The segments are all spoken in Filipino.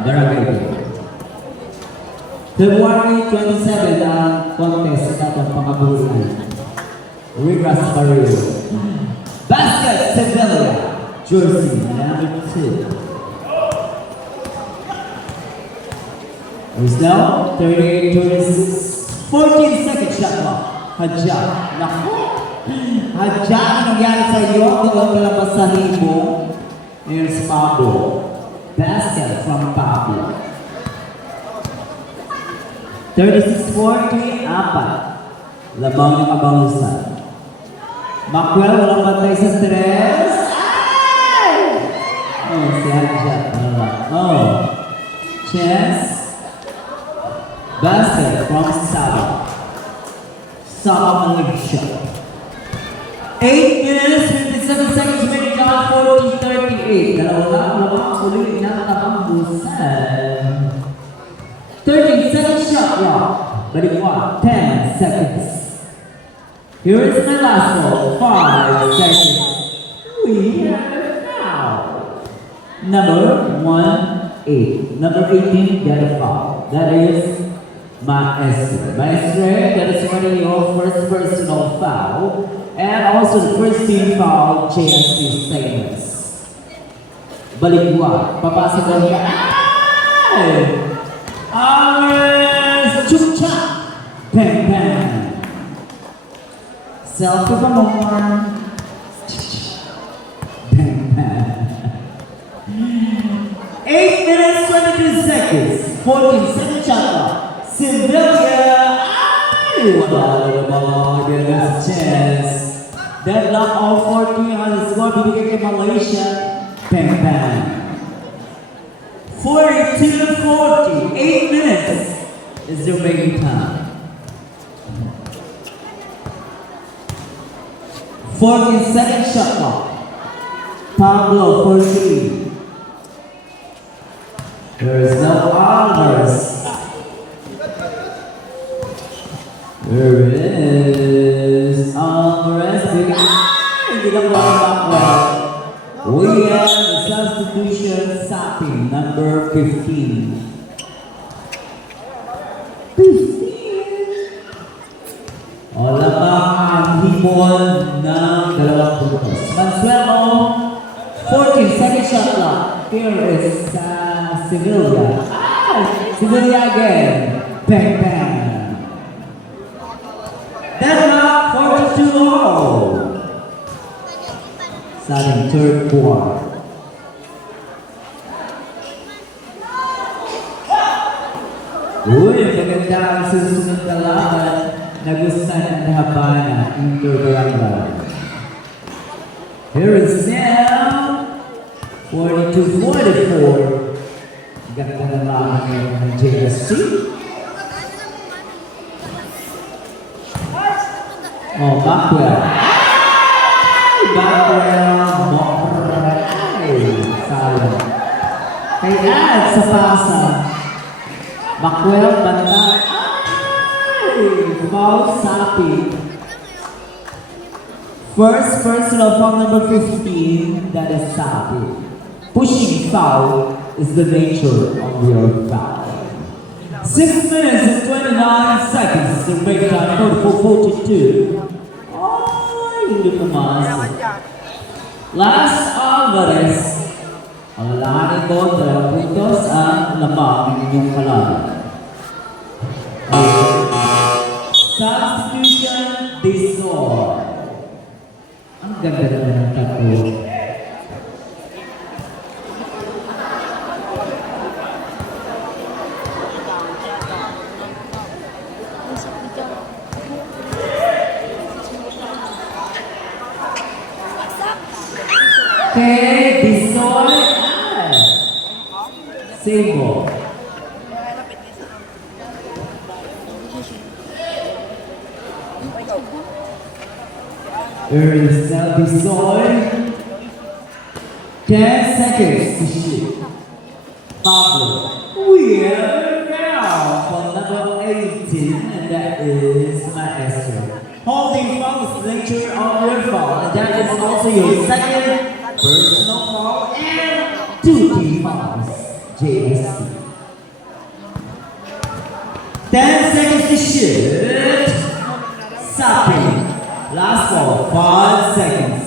Barangay. February 27 ang contest sa itong pangabulan. Rigras Barrio. Basket Sevilla. Jersey number 2. There's now 38-26. 14 second shot clock. Hadja. Naku. Hadja, ang nangyari sa iyo? Doon ka lang ba sa hibo? Here's Pablo. Basket from Pablo. 36-40, apat. Labang yung kabangusan. Macwell, walang bantay sa stress. Ay! Oh, si Hadja. Oh. Chance. Basket from Saba. Saba Malaysia. 8 minutes, 57 seconds, remaining down 40-38. Dalawa lang, uli na nakakambusan. 13-second shot clock. Balik 10 seconds. Here is my last ball, 5 seconds. We have a foul. Number 18. Number 18, get a foul. That is Maestre. Maestre, that is already your first personal foul. And also the first team foul, JSC Saints. Balikwa, papasok daw niya. Ay! Chucha! Bang, bang! Selfie pa more. Bang, bang. 8 minutes, 22 seconds. 14 second shot. Sevilla! Ay! Wala na mga there's a chance. Deadlock all 14 on the score. Bibigay kay Malaysia. Bang, bang. 42-40. 8 minutes is the remaining time. 14-second shot clock. Pablo for 3. There is no Alvarez. There is Alvarez. Hindi na po ang we have the substitution Sapi, number 15. 15. Wala pa ang hipon ng dalawang puntos. Mansuelo, 14 second shot clock. Here is Sevilla. Sevilla again. Bang, bang. Deadlock, 42-all. Starting third quarter. Uy, maganda ang susunod na laban na gusto ng Habana Interbarangay. Here is Sam, 42-44. Ganda na laban ngayon ng JSC. Oh, Macwell. Macwell, Moray. Sayang. Kay Ad sa pasa. Macwell, banda. Ay! Foul, Sapi. First personal foul number 15, that is Sapi. Pushing foul is the nature of your foul. 6 minutes and 29 seconds to break down 44-42. Oh, hindi pumas. Last Alvarez. Ang lahanin ko, 2 puntos ang lamang ng inyong kalaban. Substitution, Dizor. Ang ganda naman ng tatlo. Okay, Dizor. Sable. There is Dizor. 10 seconds to shoot. Pablo. We are now for number 18, and that is Maestro. Holding from the nature of your foul, and that is also your second personal foul and 2 team fouls, JSC. 10 seconds to shoot. Stopping. Last ball, 5 seconds.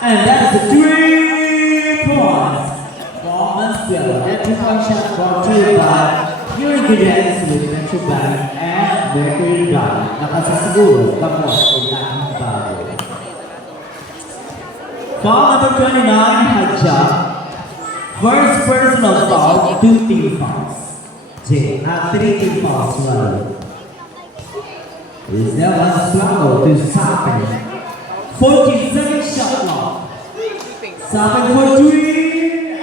And that's a 3 points. From Mansfield. That 2-point shot brought to you by Pure Ingredients with Metro Bank and Mercury Drive. Nakasasiguro, tapos ay laking bago. Foul number 29, Hadja. First personal foul, 2 team fouls. 3 team fouls rather. Is there one struggle to Sapen? 14-second shot clock. Sapen for 3.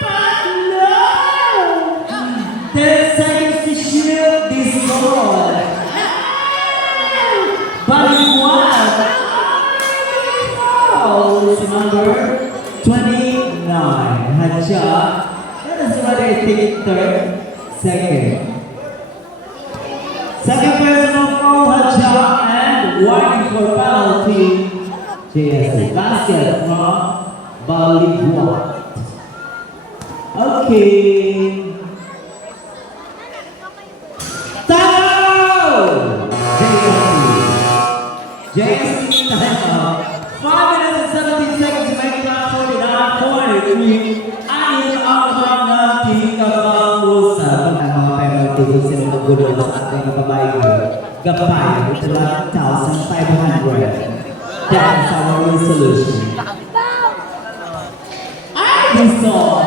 But no! 10 seconds to shoot this goal. But what? Fouls number 29. Hadja. That is what I think third. Second. Second personal foul, Hadja, and warning for penalty. JSC basket from Baliguat. Okay. Time! JSC time. 5 minutes and 17 seconds to make that 49-43. Ayon ang mga tingkabang-usap ng mga penalty sa sinunod sa ating kababayan. Gabay, ito lang 1,500. That's our resolution. I resolve.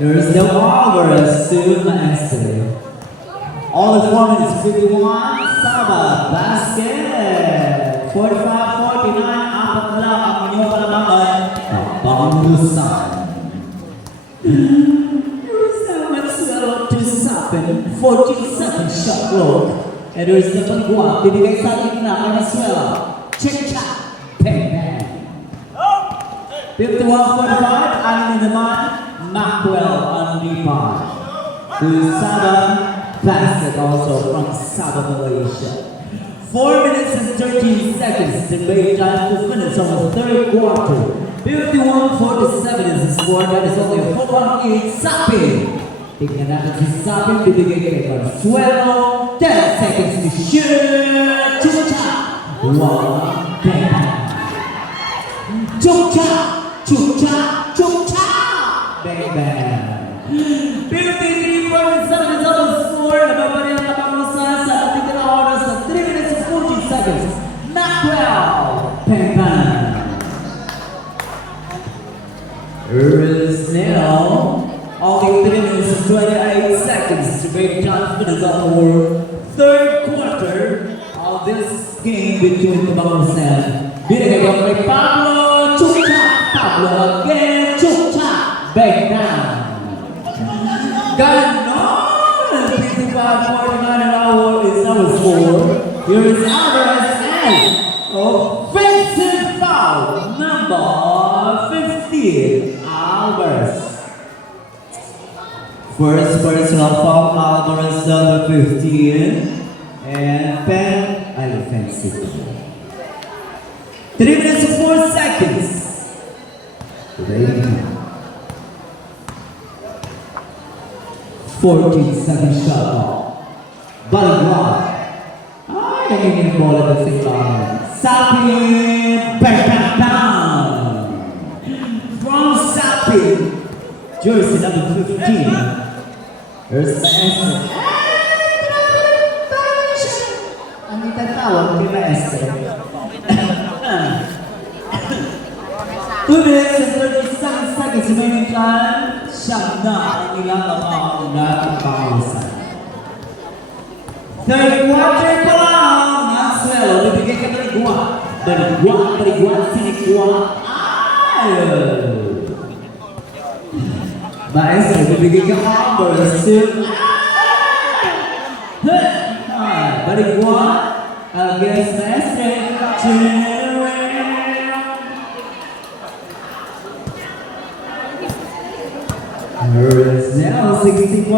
There is no over soon master. All the 4 minutes 51, Saba, basket. 45-49, apat na lang ang inyong palamangan. Pangusan. To Sapen, 14-second shot clock. And there is the Baliguat, bibigay sa atin na Venezuela. Check-check, bang-bang. 51-45, anin naman, Mackwell on rebound. To Saba, basket also from Saba, Malaysia. 4 minutes and 13 seconds to make time to finish on the third quarter. 51-47 is the score. That is only a 4-1-8 Sapen. Tingnan natin si Sapen, bibigay kay Consuelo. 10 seconds to shoot. Chucha! One, bang! Chucha! Chucha! Chucha! Bang, bang! 53-47 is on the score. Nababaril na Pangusan sa ating na oras sa 3 minutes and 14 seconds. Mackwell! Bang, bang! Now, only 3 minutes and 28 seconds to make time to finish up our third quarter of this game between the Bangladesh. Binigay ko kay Pablo, Chucha! Pablo again, Chucha! Back down. Ganon! 55-49 an hour is number 4. Here is Alvarez and offensive foul number 15. Alvarez. First personal foul, Alvarez number 15. And Ben, offensive. 3 minutes and 4 seconds. Ready now. 14-second shot ball. Baliguat. Nagiging bola ng Singlaman. Sapin, bang, bang. From Sapin, jersey number 15. There's Maestro. Ang itatawag kay Maestro. 2 minutes and 37 seconds remaining time. Siyang na ang ilang nakakauna ng Pangusan. Third quarter pa lang. Maxwell, bibigay ka Baliguat, sinikwa. Maestro, bibigay ka Alvarez. Baliguat against Maestro. It's now 60-40.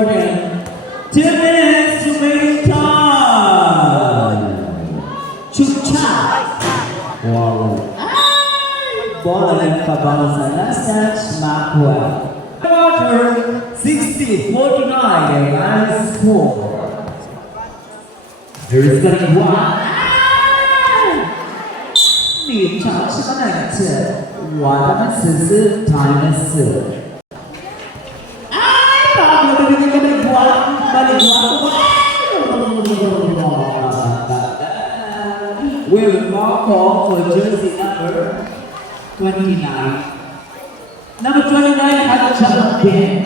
2 minutes remaining time. Chucha. Wow. Bola ng kabaw sa last touch, Macwell. Quarter 60-49, the final score. There is gonna be one. 你尝试个两次，我们此次谈的是。Will Marco for jersey number 29. Number 29 had a shot again.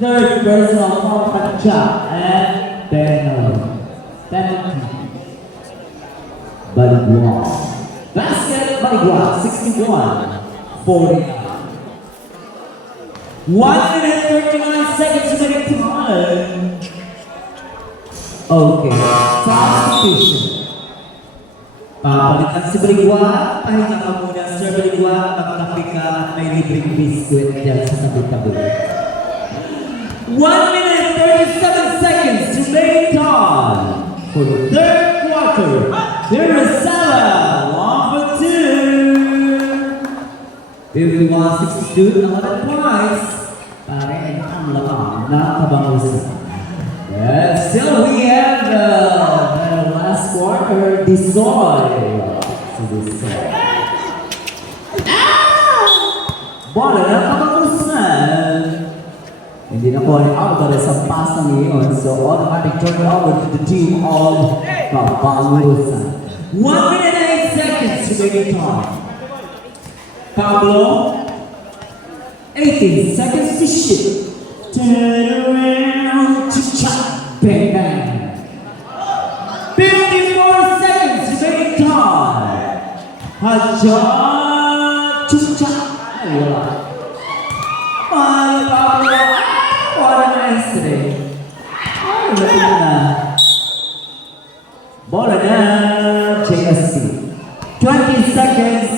Third personal foul had a shot and penalty. Baliguan. Basket Baliguan 61-49. 1 minute 39 seconds remaining time. Okay, substitution. Papalitan si Baliguan, pahinga ka muna Sir Baliguan, magkape ka at may libreng biskuit dyan sa tabi-tabi. 1 minute 37 seconds remaining time for the third quarter. There is Salah, 1 for 2. 51-62, 11 points. Pare, ang lamang na kabangusan. Yes, still we have the last quarter destroy. So this bola na kabangusan. Hindi na po ang Alvarez ang pass na ngayon. So automatic turn over to the team of Kabangusan. 1 minute and 8 seconds remaining time. Pablo, 18 seconds to shoot. Turn around to chop, bang bang. 54 seconds remaining time. Hajar, chop, ay wala. Pablo, what a nice day. Ay, wala na. Bola na, JSC. 20 seconds,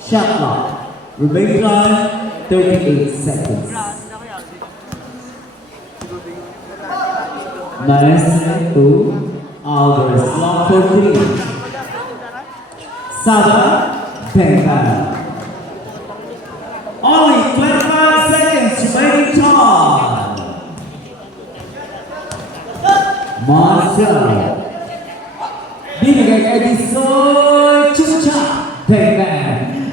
shot clock. Remaining time, 38 seconds. Nice to Alvarez, long for 3. Sada, Benga. Only 25 seconds remaining time. Marcelo. Binigay kay Disoy, Chucha, Benga.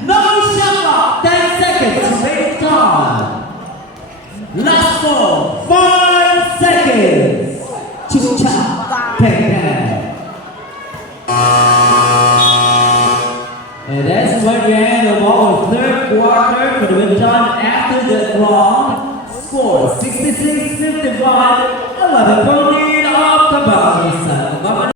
No shot, 10 seconds remaining time. Last ball, 5 seconds. Chucha, Benga. And that's what we end of our third quarter for the win time after the long score 66-55, 11 points.